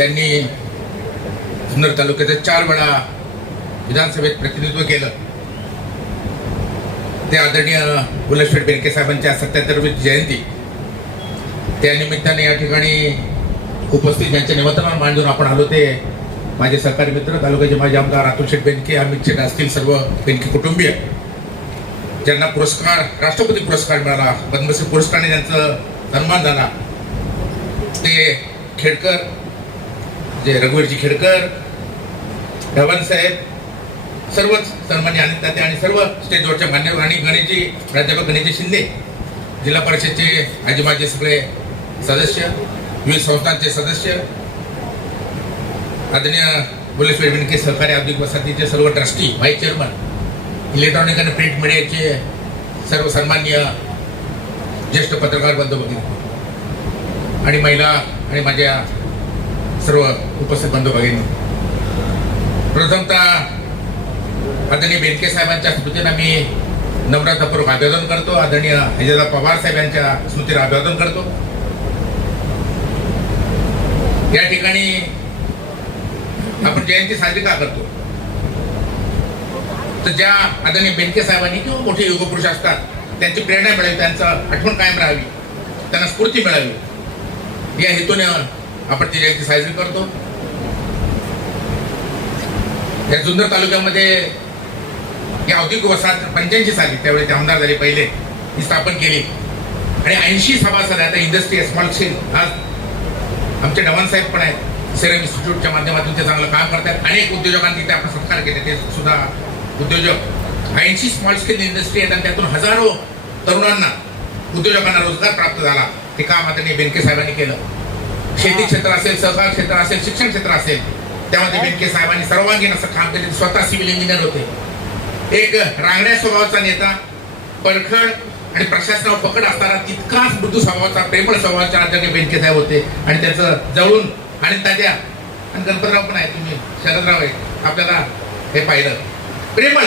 ज्यांनी जुन्नर तालुक्याचं 4 वेळा विधानसभेत प्रतिनिधित्व केलं ते आदरणीय गुलाबशेठ बेनके साहेबांच्या 77वी जयंती त्या निमित्ताने या ठिकाणी उपस्थित यांच्या निमंत्रण मांडून आपण आलो ते माझे सहकारी मित्र तालुक्याचे माजी आमदार अतुल शेठ बेनके, अमित शेठ असतील, सर्व बेनके कुटुंबीय ज्यांना पुरस्कार, राष्ट्रपती पुरस्कार मिळाला, पद्मश्री पुरस्काराने त्यांचा सन्मान झाला, ते खेडकर, जे रघुवीरजी खेडकर, धवन साहेब, सर्वच सन्मान्य आनंद ताते आणि सर्व स्टेजवरच्या मान्यवर आणि गणेशजी, प्राध्यापक गणेशजी शिंदे, जिल्हा परिषदचे आजी माजी सगळे सदस्य, विविध संस्थांचे सदस्य, आदरणीय गुलाबशेठ बेनके सहकारी औद्योगिक वसाहतीचे सर्व ट्रस्टी, व्हाईस चेअरमन, इलेक्ट्रॉनिक आणि प्रिंट मीडियाचे सर्व सन्माननीय ज्येष्ठ पत्रकार बंधू भगिनी आणि महिला आणि माझ्या सर्व उपस्थित बंधू भगिनी, प्रथमतः आदरणीय बेनके साहेबांच्या स्मृतीला मी नम्रतापूर्वक अभिवादन करतो. आदरणीय अजितदादा पवार साहेब यांच्या स्मृतीला अभिवादन करतो. या ठिकाणी आपण जयंती साजरी का करतो तर ज्या आदरणीय बेनके साहेबांनी किंवा मोठे युगपुरुष असतात त्यांची प्रेरणा मिळावी, त्यांचं आठवण कायम राहावी, त्यांना स्फूर्ती मिळावी या हेतूने आपण ती जयंती साजरी करतो. या जुन्नर तालुक्यामध्ये या औद्योगिक वसाहत 85 साली त्यावेळी ते आमदार झाले, पहिले ही स्थापन केली आणि 80 सभासद आता इंडस्ट्री स्मॉल स्केल. आज आमचे डवन साहेब पण आहेत, सेरम इन्स्टिट्यूटच्या माध्यमातून ते चांगलं काम करतात. अनेक उद्योजकांनी तिथे आपण सत्कार केले, ते सुद्धा उद्योजक. 80 स्मॉल स्केल इंडस्ट्री आहेत आणि त्यातून हजारो तरुणांना, उद्योजकांना रोजगार प्राप्त झाला. ते काम आदरणीय बेनके साहेबांनी केलं. शेती क्षेत्र असेल, सहकार क्षेत्र असेल, शिक्षण क्षेत्र असेल, त्यामध्ये बेनके साहेबांनी सर्वांगीण असं काम केले. स्वतः सिव्हिल इंजिनियर होते. एक रांगड्या स्वभावाचा नेता, परखड आणि प्रशासनावर पकड असताना तितकाच मृदू स्वभावाचा, प्रेमळ स्वभावाचा आदरणीय बेनके साहेब होते आणि त्याचं जवळून आणि तात्या आणि गणपतराव पण आहे, तुम्ही शरदराव आहे, आपल्याला हे पाहिलं. प्रेमळ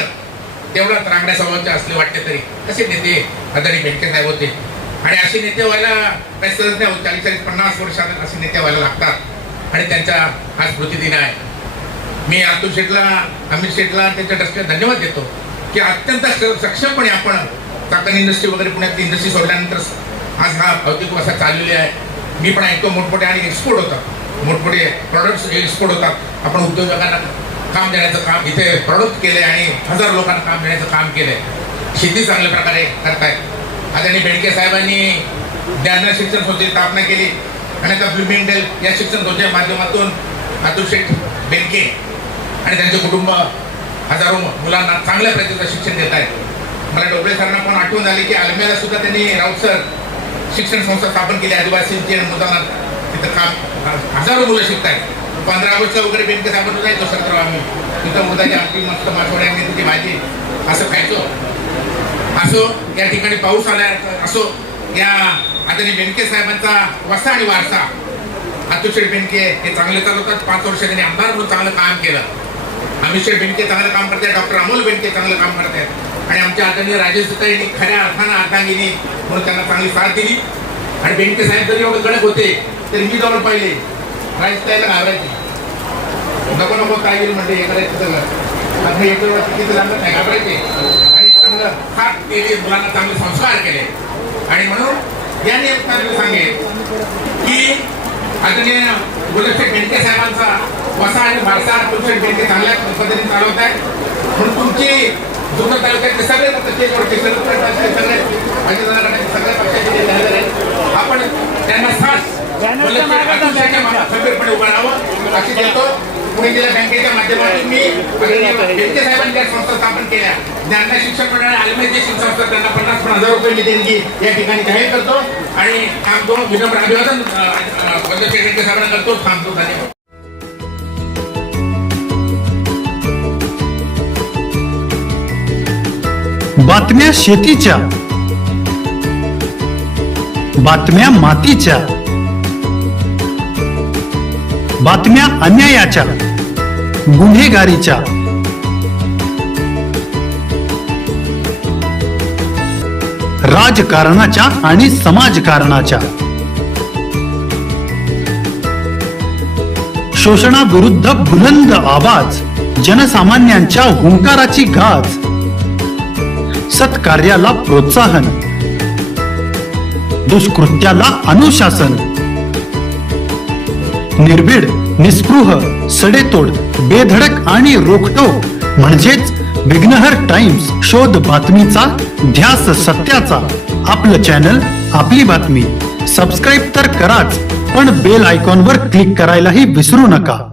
तेवढाच रांगड्या स्वभावाचे असले वाटते तरी असे नेते आदरणीय बेनके साहेब होते. आणि असे नेते व्हायला काही सहज नाही होत. 40-50 वर्षात असे नेते व्हायला लागतात आणि त्यांचा हा स्मृतिदिन आहे. मी अतुल शेठला, अमित शेठला त्यांच्या ट्रस्टला धन्यवाद देतो की अत्यंत सक्षमपणे आपण चाकण इंडस्ट्री वगैरे पुण्यातली इंडस्ट्री सोडल्यानंतर आज हा औद्योगिक वसाहत चाललेली आहे. मी पण ऐकतो मोठमोठे आणि एक्सपोर्ट होतात, मोठमोठे प्रॉडक्ट्स एक्सपोर्ट होतात. आपण उद्योजकांना काम देण्याचं काम इथे प्रॉडक्ट केले आणि हजारो लोकांना काम देण्याचं काम केलंय. शेती चांगल्या प्रकारे करतायत. आदरणीय बेनके साहेबांनी ज्ञान शिक्षण संस्थेची स्थापना केली आणि आता ब्लूमिंगडेल या शिक्षण संस्थेच्या माध्यमातून अतुल शेठ बेनके आणि त्यांचे कुटुंब हजारो मुलांना चांगल्या प्रकारचं शिक्षण देत आहेत. मला डोबळे सरांना पण आठवण झाली की आलमेला सुद्धा त्यांनी राऊतसर शिक्षण संस्था स्थापन केली. आदिवासींची मुलांना तिथं काम हजारो मुलं शिकत आहेत. 15 ऑगस्टला वगैरे बेनके साहेबांना जायचो सरकार आम्ही तिथं मुलाची आमची मस्त मासवड्यांनी तिची भाजी असं खायचो. असो या ठिकाणी पाऊस आला असो, या आदरणीय बेनके साहेबांचा वसा आणि वारसा अतुल शेठ बेनके हे चांगले चालवतात. 5 वर्ष त्यांनी आमदार म्हणून चांगलं काम केलं. अमित शेठ बेनके चांगलं काम करतात, डॉक्टर अमोल बेनके चांगलं काम करतात आणि आमच्या आदरणीय राजेश सुताईंनी खऱ्या अर्थानं अर्धांगिनी म्हणून त्यांना चांगली साथ दिली. आणि बेनके साहेब जरी एवढे कडक होते तरी मी जाऊन पाहिले राजताईला घाबरायचे, नको नको काय गेली म्हणजे हे करायचं सगळं आता एक किती लागत नाही, घाबरायचे आणि चांगलं साथ केली, मुलांना चांगले संस्कार केले. आणि म्हणून या निमित्ताने सांगेन की आदरणीय गुलाबशेठ बेनके साहेबांचा वसा आणि वारसा अतुल शेठ बेनके चांगल्या पद्धतीने चालवत आहे. म्हणून तुमची जुन्नर तालुक्यातले सगळे स्टेजवरचे सगळे सगळ्या पक्षाचे जे जाहीर आहेत आपण त्यांना साथ खंबीरपणे उभं राहावं अशी देतो. पुणे जिल्हा बँकेच्या माध्यमातून मी बेनके साहेबांनी ज्या संस्था स्थापन केल्या, ज्ञान शिक्षण मंडळ आलमेची शिक्षण संस्था, त्यांना 50,000 रुपये मी देणगी या ठिकाणी जाहीर करतो आणि थांबतो. विनम्र अभिवादन बेनके साहेबांना करतो. थांबतो. धन्यवाद. बातम्या शेतीच्या, बातम्या मातीच्या, बातम्या अन्यायाच्या, गुन्हेगारीच्या, राजकारणाच्या आणि समाजकारणाच्या, शोषणाविरुद्ध बुलंद आवाज, जनसामान्यांच्या हुंकाराची गाज, सत्कार्याला प्रोत्साहन, दुष्कृत्याला अनुशासन, निर्भीड, निस्पृह, सडेतोड, बेधडक आणि रोखटोक म्हणजेच विघ्नहर टाइम्स. शोध बातमीचा, ध्यास सत्याचा. आपलं चॅनल, आपली बातमी. सबस्क्राईब तर कराच, पण बेल आयकॉनवर क्लिक करायलाही विसरू नका.